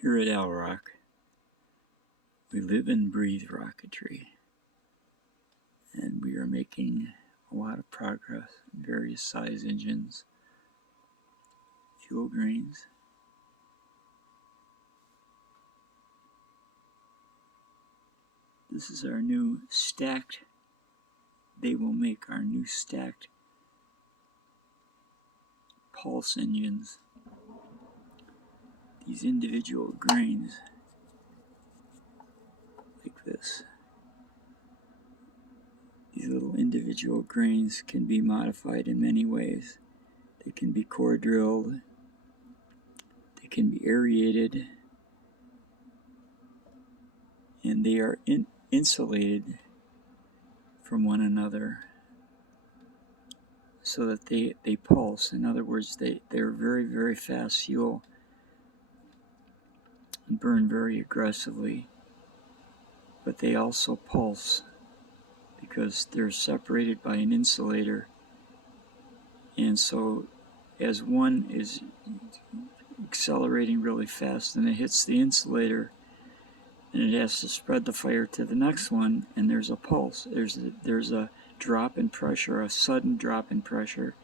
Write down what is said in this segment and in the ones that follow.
Here at Alroc, we live and breathe rocketry, and we are making a lot of progress in various size engines, fuel grains. This is our new stacked, they will make our new stacked pulse engines. These individual grains, like this. These little individual grains can be modified in many ways. They can be core drilled, they can be aerated, and they are insulated from one another so that they pulse. In other words, they're very, very fast fuel and burn very aggressively, but they also pulse because they're separated by an insulator. And so as one is accelerating really fast and it hits the insulator, and it has to spread the fire to the next one, and there's a pulse. There's a drop in pressure, a sudden drop in pressure,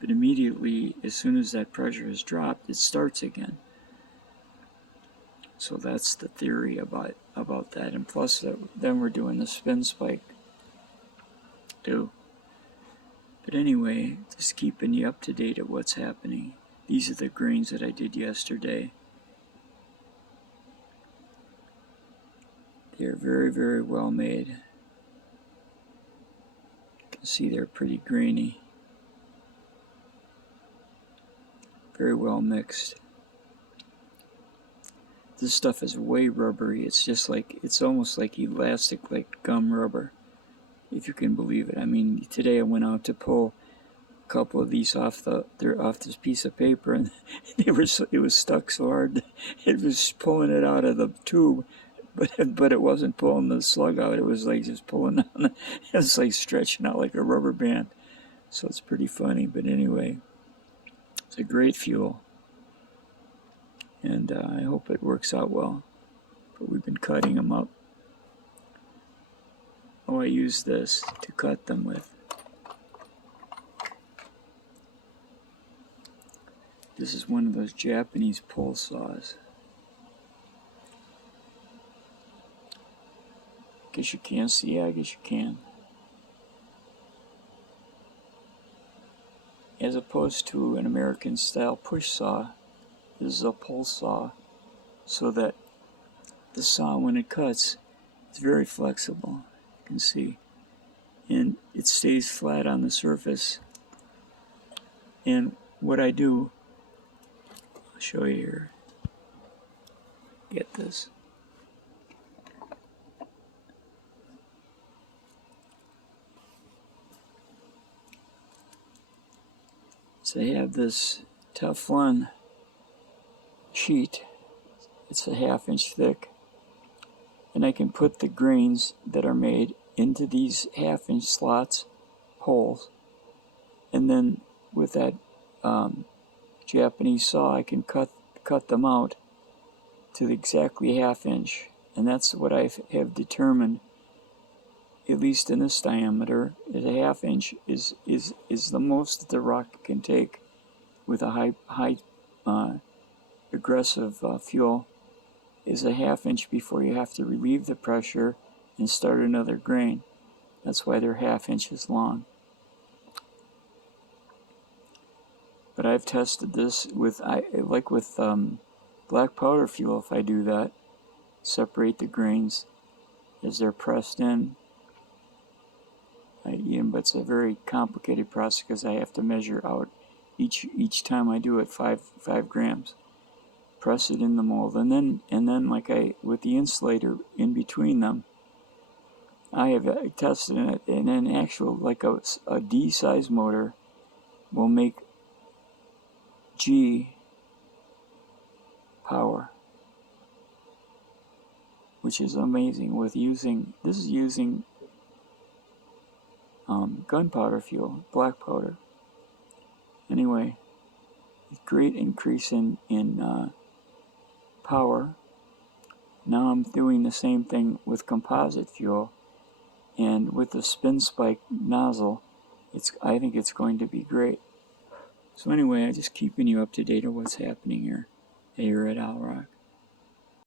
but immediately, as soon as that pressure is dropped, it starts again. So that's the theory about that. And plus, then we're doing the spin spike too. But anyway, just keeping you up to date at what's happening. These are the grains that I did yesterday. They're very, very well made. You can see they're pretty grainy. Very well mixed. This stuff is way rubbery. It's just like, it's almost like elastic, like gum rubber, if you can believe it. I mean, today I went out to pull a couple of these off this piece of paper, and it was stuck so hard. It was pulling it out of the tube. But it wasn't pulling the slug out. It was like just pulling on it was like stretching out like a rubber band. So it's pretty funny. But anyway, it's a great fuel, and I hope it works out well. But we've been cutting them up. Oh, I use this to cut them with. This is one of those Japanese pull saws. Guess you can't see. I guess you can. As opposed to an American style push saw, this is a pull saw, so that the saw, when it cuts, it's very flexible. You can see, and it stays flat on the surface. And what I do, I'll show you here. Get this. So I have this Teflon sheet. It's a 1/2 inch thick, and I can put the grains that are made into these 1/2 inch slots, holes, and then with that Japanese saw, I can cut them out to exactly 1/2 inch, and that's what I have determined. At least in this diameter, is a 1/2 inch is the most that the rocket can take with a high aggressive fuel, is a 1/2 inch before you have to relieve the pressure and start another grain. That's why they're 1/2 inches long. But I've tested this with black powder fuel. If I do that, separate the grains as they're pressed in. But it's a very complicated process because I have to measure out each time I do it 5 grams. Press it in the mold, and then like with the insulator in between them, I have tested it, and then actual like a D size motor will make G power, which is amazing. With using gunpowder fuel, black powder. Anyway, great increase in power. Now I'm doing the same thing with composite fuel, and with the spin spike nozzle, I think it's going to be great. So anyway, I'm just keeping you up to date on what's happening here at Alroc.